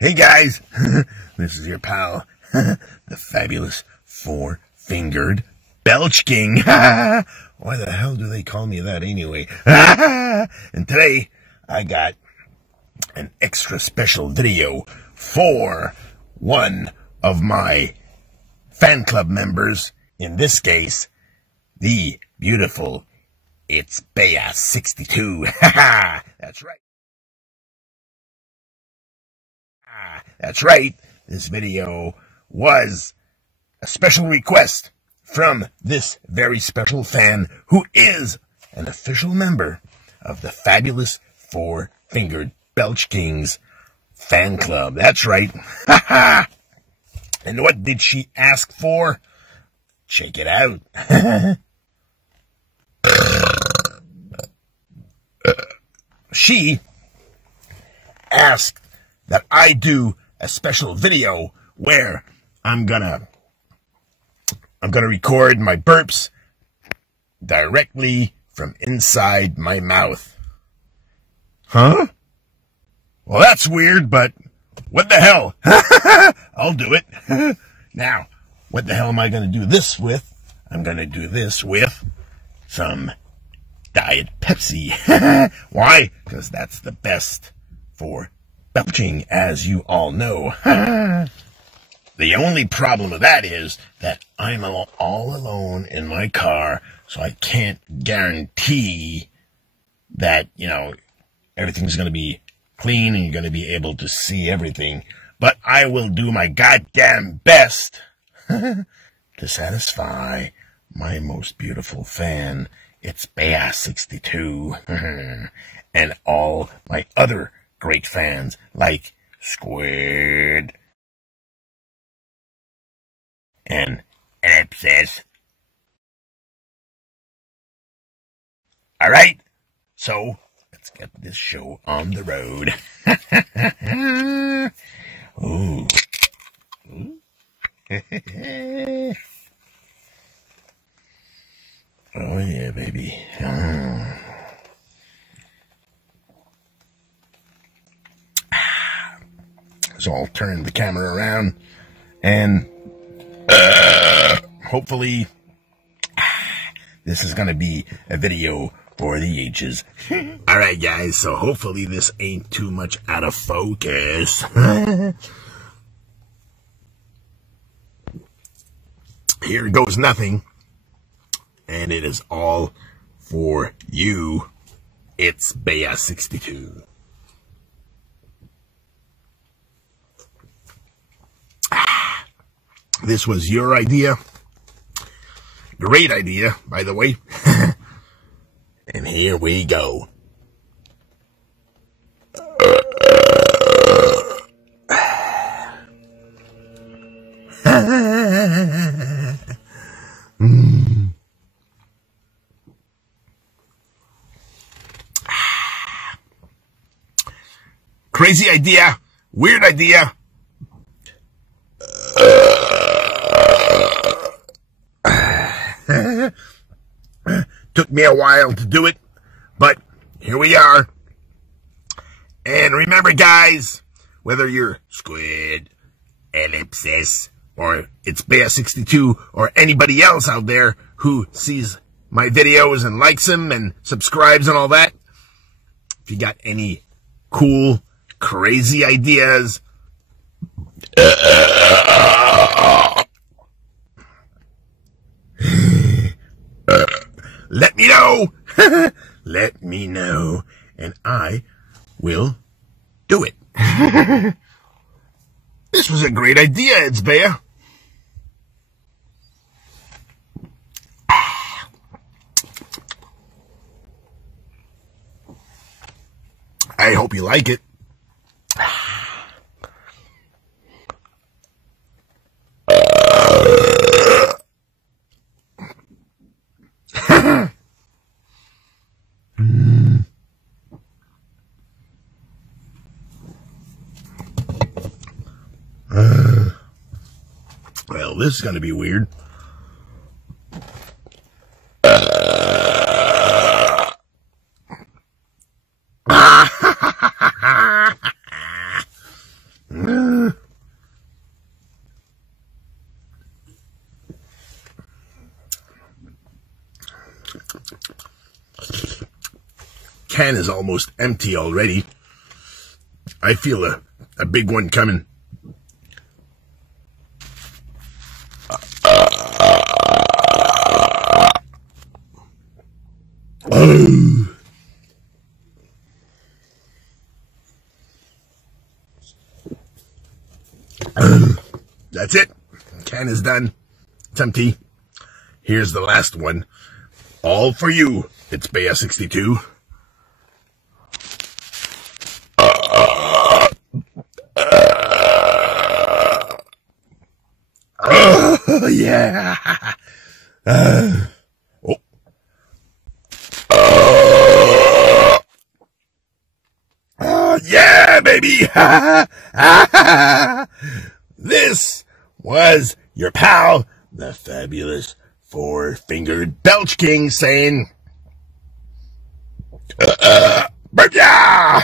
Hey guys, this is your pal, the fabulous four-fingered Belch King. Why the hell do they call me that anyway? And today I got an extra special video for one of my fan club members. In this case, the beautiful It's BELCHES 62. That's right. That's right. This video was a special request from this very special fan who is an official member of the fabulous four-fingered Belch Kings fan club. That's right. And what did she ask for? Check it out. She asked that I do a special video where I'm gonna record my burps directly from inside my mouth. Huh? Well, that's weird, but what the hell? I'll do it. Now, what the hell am I gonna do this with? I'm gonna do this with some Diet Pepsi. Why? Because that's the best for belching, as you all know. The only problem with that is that I'm all alone in my car, so I can't guarantee that, you know, everything's going to be clean and you're going to be able to see everything. But I will do my goddamn best to satisfy my most beautiful fan, It's BELCHES 62, and all my other great fans like Squid and BELCHES. Alright, so let's get this show on the road. Ooh. Oh yeah, baby. So I'll turn the camera around and hopefully this is going to be a video for the ages. Alright guys, so hopefully this ain't too much out of focus. Here goes nothing. And it is all for you. It's BELCHES 62. This was your idea. Great idea, by the way. And here we go. Crazy idea, weird idea. Took me a while to do it, but here we are. And remember guys, whether you're Squid, BELCHES, or it's BELCHES 62, or anybody else out there who sees my videos and likes them and subscribes and all that, if you got any cool, crazy ideas, let me know. Let me know, and I will do it. This was a great idea, It's BELCHES. I hope you like it. Well, this is going to be weird. can is almost empty already. I feel a big one coming. That's it. Can is done. It's empty. Here's the last one. All for you. It's Bea 62. Oh, yeah. Yeah, baby. This was your pal, the fabulous four-fingered Belch King, saying, burp ya!